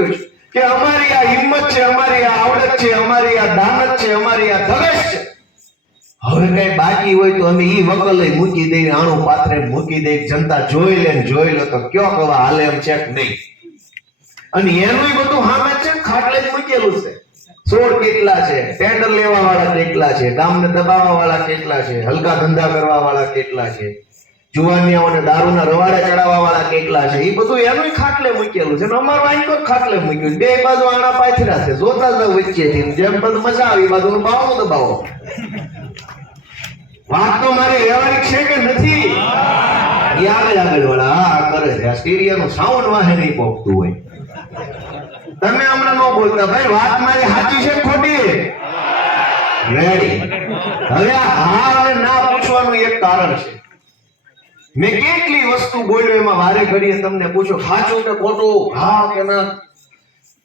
મૂક્યું છે કે અમારી આ હિંમત છે, અમારી આ આવડત છે, અમારી આ દાનત છે, અમારી આ ધગશ છે. હવે કઈ બાકી હોય તો અમે ઈ વકલ મૂકી દઈએ, આણું પાથરે મૂકી દઈએ, જનતા જોઈ લે તો કયો કવા હાલે એમ છે કે નહીં. અને એનું બધું સામે છે, ખાટલે જ મૂકેલું છે. સોળ કેટલા છે, ટેન્ડર લેવા વાળા કેટલા છે, ગામને દબાવવા વાળા કેટલા છે, હલકા ધંધા કરવા વાળા કેટલા છે, જુવાનિયાઓને દારૂના રવાડે ચડાવવા વાળા કેટલા છે, એ બધું એનું ખાટલે મૂકેલું છે. અમારું આઈકો ખાટલે મૂક્યું, બે બાજુ આણા પાથર્યા છે, જોતા જ વચ્ચેથી જેમ બધું મજા આવી બાજુ બાવો દબાવો. વાત તો મારે વ્યવહારિક છે કે નથી? આગળ વાળા આ કરે છે, આ સ્ટીરિયાનું સાઉન્ડ વાહે નહીં પહોંચતું હોય. તમે હમણાં ન બોલતા ભાઈ, વાત મારી સાચી છે ખોટી? રેડી. હવે હા અને ના પૂછવાનું એક કારણ છે. મેં કેટલી વસ્તુ બોલ્યો એમાં વારે ઘડીએ તમને પૂછો સાચું કે ખોટું, હા કે ના,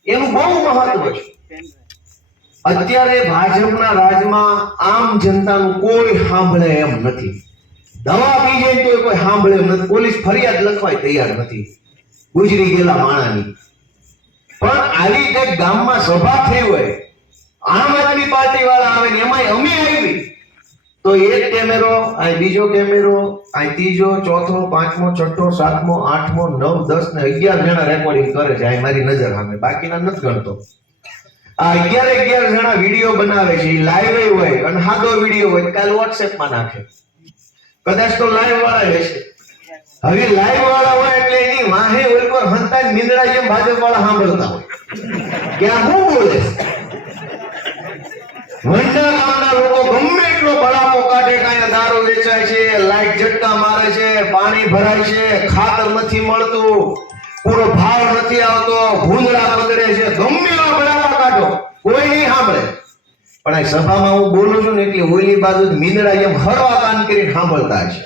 એનું બહુ મહત્વ છે. અત્યારે ભાજપના રાજમાં આમ જનતાનું કોઈ સાંભળે એમ નથી. દવા પી જાય તો કોઈ સાંભળે એમ નથી. પોલીસ ફરિયાદ લખવાય તૈયાર નથી ગુજરી ગયેલા માણાની. પણ આવી કઈક ગામમાં સભા થઈ હોય, આમ આદમી પાર્ટી વાળા આવે ને એમાં અમે આવી તો એક કેમેરો, આ બીજો કેમેરો, આ ત્રીજો, ચોથો, પાંચમો, છઠ્ઠો, સાતમો, આઠમો, 9, 10 ને 11 જણા રેકોર્ડિંગ કરે છે. આ મારી નજર સામે, બાકીના નથી ગણતો. આ 11 જણા વિડીયો બનાવે છે, લાઈવ હોય અને સાદો વિડીયો હોય કાલ વોટ્સએપ માં નાખે. કદાચ તો લાઈવ વાળા હશે. હવે લાઈવ વાળા હોય એટલે એની વાહે ઓલ પર હંતાન નિંદડા જેમ ભાજપ વાળા સાંભળતા હોય કે આ શું બોલે. વંડા ગામના લોકો ગમે એટલો બળાપો કાઢે, કાંઈ દારૂ વેચાય છે, લાઈટ ઝટકા મારે છે, પાણી ભરાય છે, ખાતર નથી મળતું, પૂરો ભાવ નથી આવતો, ભૂંદડા બગડે છે, ગમે એવા બળાપા કાઢો, કોઈ નહીં સાંભળે. પણ આ સભામાં હું બોલું છું ને એટલે ઓલી બાજુ મીંદડા જેમ હરવા કાન કરીને સાંભળતા છે.